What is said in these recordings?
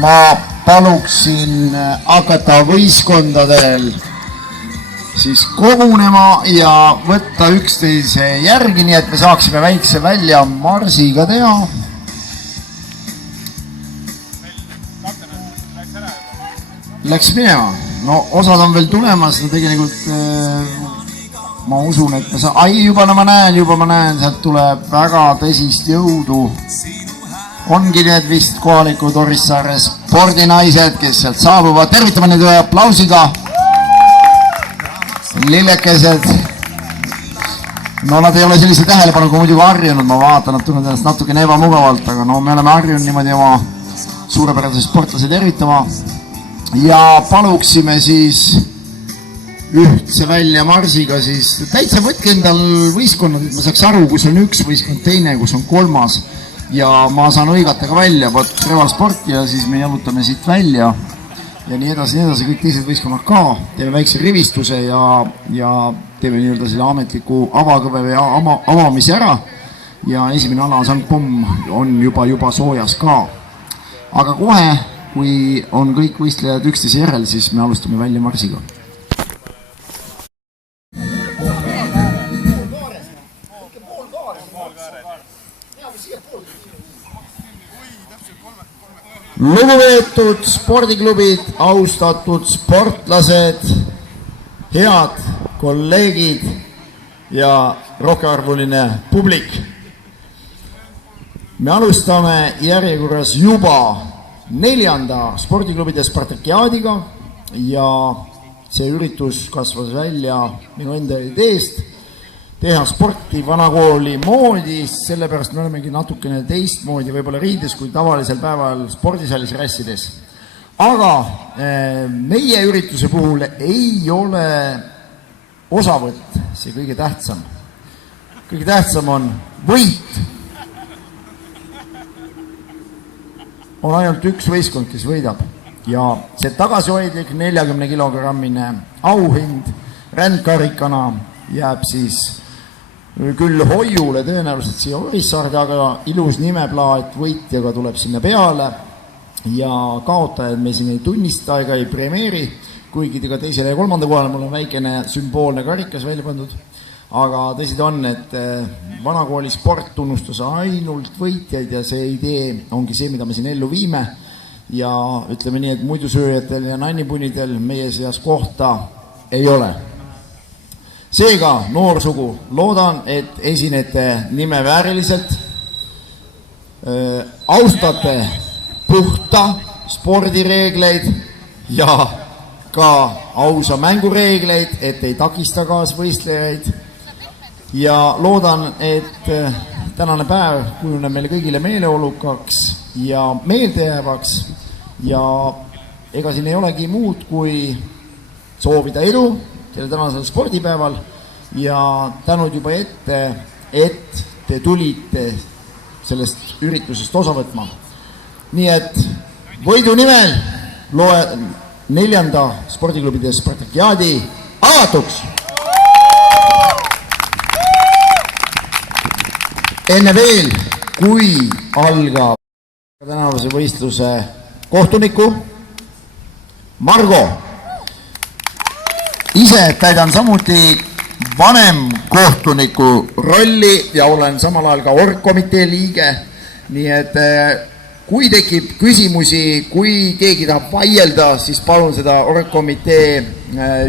ma paluksin hakata võistkondadel siis kogunema ja võtta üksteise järgi, nii et me saaksime väikse välja marsiga teha. Läks minema. No osad on veel tulemas, no tegelikult ma usun, et me juba ma näen, sealt tuleb väga tõsist jõudu. Ongi need vist kohalikud Orissaare spordinaised, kes sealt saabuvad. Tervitame neid ühe aplausiga. Lillekesed. No nad ei ole sellise tähelepanu, kui muidugi harjunud. Ma vaatan, nad tunnevad ennast natukene ebamugavalt, aga no me oleme harjunud niimoodi oma suurepärase sportlase tervitama. Ja paluksime siis ühtse välja marsiga siis täitsa võtke endal võistkonnad, et ma saaks aru, kus on üks võistkond, teine, kus on kolmas. Ja ma saan õigata ka välja, revalsport ja siis me jalutame siit välja ja nii edasi, kõik teised võistkonnad ka. Teeme väikse rivistuse ja teeme nii-öelda selle ametliku avakõve või avamise ära. Ja esimene ala Sangpomm on juba soojas ka. Aga kohe, kui on kõik võistlejad üksteise järel, siis me alustame välja marsiga. Lugupeetud spordiklubid, austatud sportlased, head kolleegid ja rohkearvuline publik. Me alustame järjekorras juba 4. spordiklubide Spartakiaadiga ja see üritus kasvas välja minu enda ideest teha sporti vanakooli moodi, sellepärast me olemegi natukene teistmoodi võib-olla riides kui tavalisel päeval spordisaalis rässides. Aga meie ürituse puhul ei ole osavõtt see kõige tähtsam. Kõige tähtsam on võit. On ainult üks võistkond, kes võidab ja see tagasihoidlik 40 kilogrammine auhind rändkarikana jääb siis küll hoiule tõenäoliselt siia Orissaarde, aga ilus nimeplaat võitjaga tuleb sinna peale ja kaotajad me siin ei tunnista ega ei premeeri, kuigi ka teisele ja 3. kohale mul on väikene sümboolne karikas välja pandud. Aga tõsid on, et vanakooli sport tunnustas ainult võitjaid ja see idee ongi see, mida me siin ellu viime ja ütleme nii, et muidusööjatel ja nannipunidel meie seas kohta ei ole. Seega, noorsugu, loodan, et esinete nimevääriliselt, austate puhta spordireegleid ja ka ausa mängureegleid, et ei takista kaasvõistlejaid ja loodan, et tänane päev kujuneb meile kõigile meeleolukaks ja meeldejäävaks ja ega siin ei olegi muud kui soovida edu selle tänasel spordipäeval ja tänud juba ette, et te tulite sellest üritusest osa võtma. Nii et võidu nimel loe 4. spordiklubide Spartakiaadi avatuks! Enne veel, kui algab tänavuse võistluse kohtuniku Margo, ise täidan samuti vanem kohtuniku rolli ja olen samal ajal ka orgkomitee liige, nii et kui tekib küsimusi, kui keegi tahab vaielda, siis palun seda orgkomitee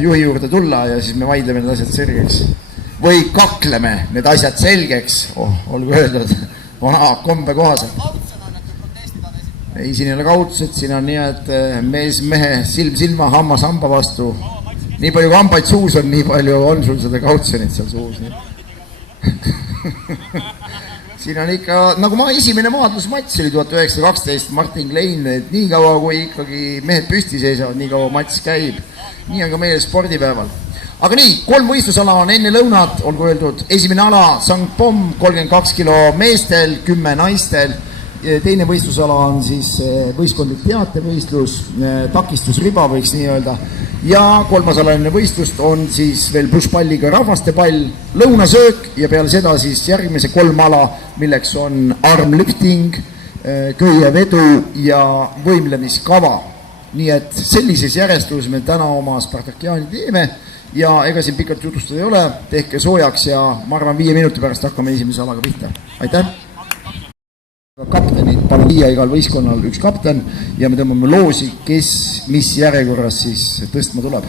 juhi juurde tulla ja siis me vaidleme need asjad selgeks. Või kakleme need asjad selgeks, olgu öeldud, vana kombe kohaselt. Ei, siin ei ole kaudsed, siin on nii, et mees mehe silm silma, hammas hamba vastu. Nii palju kambaid suus on, nii palju on sul seda kaudsenit seal suus. Siin on ikka, nagu esimene maadlusmats oli 1912 Martin Klein, et nii kaua kui ikkagi mehed püsti seisavad, nii kaua mats käib. Nii on ka meie spordipäeval. Aga nii, 3 võistlusala on enne lõunat, olgu öeldud, esimene ala Sangpomm 32 kilo meestel, 10 naistel. Teine võistlusala on siis võistkondlik teatevõistlus, takistusriba võiks nii öelda. Ja 3. alaline võistlust on siis veel plusspalliga rahvastepall, lõunasöök ja peale seda siis järgmise 3 ala, milleks on armlifting, köievedu ja võimlemiskava. Nii et sellises järjestus me täna oma Spartakiaani teeme ja ega siin pikalt jutustada ei ole, tehke soojaks ja ma arvan 5 minuti pärast hakkame esimese alaga pihta. Aitäh! Kaptenid, palun viia igal võistkonnal üks kapten ja me tõmbame loosi, kes mis järjekorras siis tõstma tuleb.